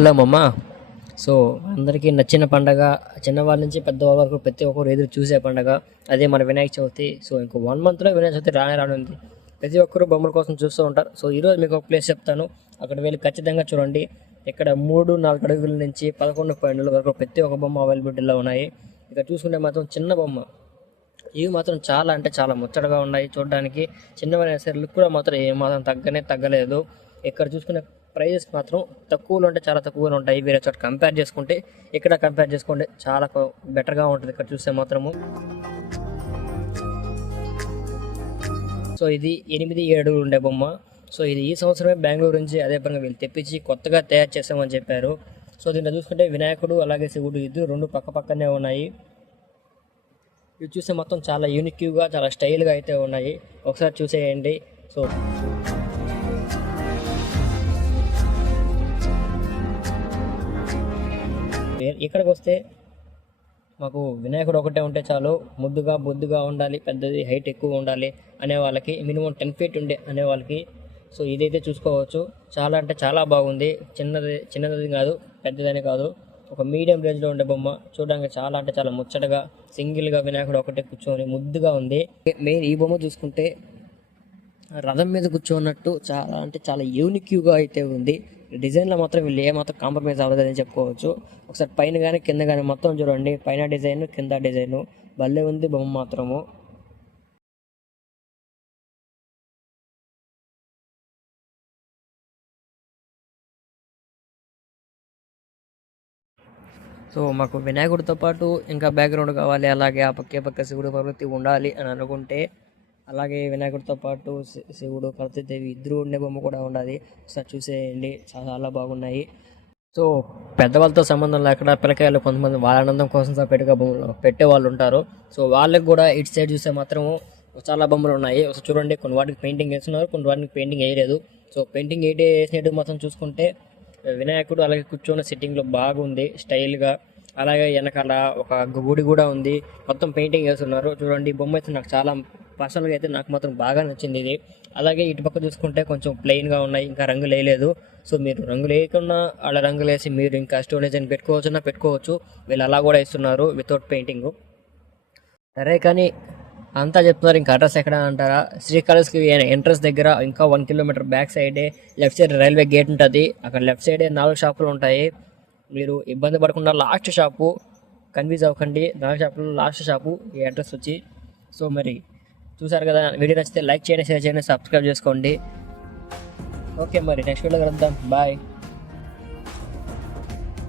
Hello మమ్మ so అందరికీ నచ్చిన పండగ చిన్నవాళ్ళ నుంచి పెద్దవాళ్ళ వరకు ప్రతి ఒక్కరు ఎదురు చూసే పండగ. అదే మన వినాయక చవితి. సో ఇంకో వన్ మంత్లో వినాయక చవితి రానే రానుంది. ప్రతి ఒక్కరు బొమ్మల కోసం చూస్తూ ఉంటారు. సో ఈరోజు మీకు ఒక ప్లేస్ చెప్తాను. అక్కడ వెళ్ళి ఖచ్చితంగా చూడండి. ఇక్కడ మూడు నాలుగు అడుగుల నుంచి పదకొండు పాయింట్ల వరకు ప్రతి ఒక్క బొమ్మ అవైలబిలిటీలో ఉన్నాయి. ఇక్కడ చూసుకుంటే మాత్రం చిన్న బొమ్మ. ఇవి మాత్రం చాలా అంటే చాలా ముచ్చటగా ఉన్నాయి. చూడడానికి చిన్నవైన సరే లుక్ కూడా మాత్రం ఏమాత్రం తగ్గనే తగ్గలేదు. ఇక్కడ చూసుకునే ప్రైజెస్ మాత్రం తక్కువలో అంటే చాలా తక్కువగా ఉంటాయి. వేరే చోట కంపేర్ చేసుకుంటే ఇక్కడ కంపేర్ చేసుకుంటే చాలా బెటర్గా ఉంటుంది. ఇక్కడ చూస్తే మాత్రము. సో ఇది ఎనిమిది ఏడు ఉండే బొమ్మ. సో ఇది ఈ సంవత్సరమే బెంగళూరు నుంచి అదే పరంగా వీళ్ళు తెప్పించి కొత్తగా తయారు చేసామని చెప్పారు. సో దీంట్లో చూసుకుంటే వినాయకుడు అలాగే శివుడు ఇద్దరు రెండు పక్క పక్కనే ఉన్నాయి. ఇవి చూస్తే మొత్తం చాలా యూనిక్గా చాలా స్టైల్గా అయితే ఉన్నాయి. ఒకసారి చూసేయండి. సో ఇక్కడికి వస్తే మాకు వినాయకుడు ఒకటే ఉంటే చాలు. ముద్దుగా బొద్దుగా ఉండాలి పెద్దది హైట్ ఎక్కువ ఉండాలి అనే వాళ్ళకి మినిమం టెన్ ఫీట్ ఉండే అనే వాళ్ళకి సో ఇదైతే చూసుకోవచ్చు. చాలా అంటే చాలా బాగుంది. చిన్నది చిన్నది కాదు పెద్దదని కాదు. ఒక మీడియం రేంజ్లో ఉండే బొమ్మ. చూడడానికి చాలా అంటే చాలా ముచ్చటగా సింగిల్గా వినాయకుడు ఒకటే కూర్చొని ముద్దుగా ఉంది. మెయిన్ ఈ బొమ్మ చూసుకుంటే రథం మీద కూర్చోన్నట్టు చాలా అంటే చాలా యూనిక్యూగా అయితే ఉంది. డిజైన్లో మాత్రం వీళ్ళు ఏమాత్రం కాంప్రమైజ్ అవ్వలేదని చెప్పుకోవచ్చు. ఒకసారి పైన కానీ కింద కానీ మొత్తం చూడండి. పైన డిజైన్ కింద డిజైన్. భలే ఉంది బొమ్మ మాత్రము. సో మాకు వినాయకుడితో పాటు ఇంకా బ్యాక్గ్రౌండ్ కావాలి. అలాగే ఆ పక్కే పక్క శివుడు పర్వతి ఉండాలి అని అనుకుంటే అలాగే వినాయకుడితో పాటు శి- శివుడు పార్వతీదేవి ఇద్దరు ఉండే బొమ్మ కూడా ఉండాలి ఒకసారి చూసేయండి. చాలా బాగున్నాయి. సో పెద్దవాళ్ళతో సంబంధం లేకుండా పిల్లకాయలు కొంతమంది వాళ్ళ ఆనందం కోసం పెట్టుగా బొమ్మలు పెట్టే వాళ్ళు ఉంటారు. సో వాళ్ళకి కూడా ఇటు సైడ్ చూస్తే మాత్రం చాలా బొమ్మలు ఉన్నాయి. ఒకసారి చూడండి. కొన్ని వాటికి పెయింటింగ్ వేస్తున్నారు. కొన్ని వాటికి పెయింటింగ్ వేయలేదు. సో పెయింటింగ్ వేయటే వేసినట్టు మాత్రం చూసుకుంటే వినాయకుడు అలాగే కూర్చొని సిట్టింగ్లో బాగుంది స్టైల్గా అలాగే వెనకాల ఒక గుడి కూడా ఉంది. మొత్తం పెయింటింగ్ వేస్తున్నారు. చూడండి. బొమ్మ అయితే నాకు చాలా పర్సనల్గా అయితే నాకు మాత్రం బాగా నచ్చింది ఇది. అలాగే ఇటు పక్క చూసుకుంటే కొంచెం ప్లెయిన్గా ఉన్నాయి ఇంకా రంగులు వేయలేదు సో మీరు రంగులు వేయకుండా అలా రంగులు వేసి మీరు ఇంకా స్టోరేజ్ అని పెట్టుకోవచ్చున్నా పెట్టుకోవచ్చు. వీళ్ళు అలా కూడా ఇస్తున్నారు వితౌట్ పెయింటింగ్ సరే కానీ అంతా చెప్తున్నారు ఇంకా అడ్రస్ ఎక్కడ అంటారా? శ్రీకాళహస్తికి ఎంట్రన్స్ దగ్గర ఇంకా వన్ కిలోమీటర్ బ్యాక్ సైడే లెఫ్ట్ సైడ్ రైల్వే గేట్ ఉంటుంది. అక్కడ లెఫ్ట్ సైడే నాలుగు షాపులు ఉంటాయి. మీరు ఇబ్బంది పడకుండా లాస్ట్ షాపు కన్ఫ్యూజ్ అవ్వకండి. నాలుగు షాపులో లాస్ట్ షాపు ఈ అడ్రస్ వచ్చి. సో మరి చూసారు కదా వీడియో నచ్చితే లైక్ చేయండి షేర్ చేయండి సబ్స్క్రైబ్ చేసుకోండి. ఓకే మరి నెక్స్ట్ వీడియో కలుద్దాం. బాయ్.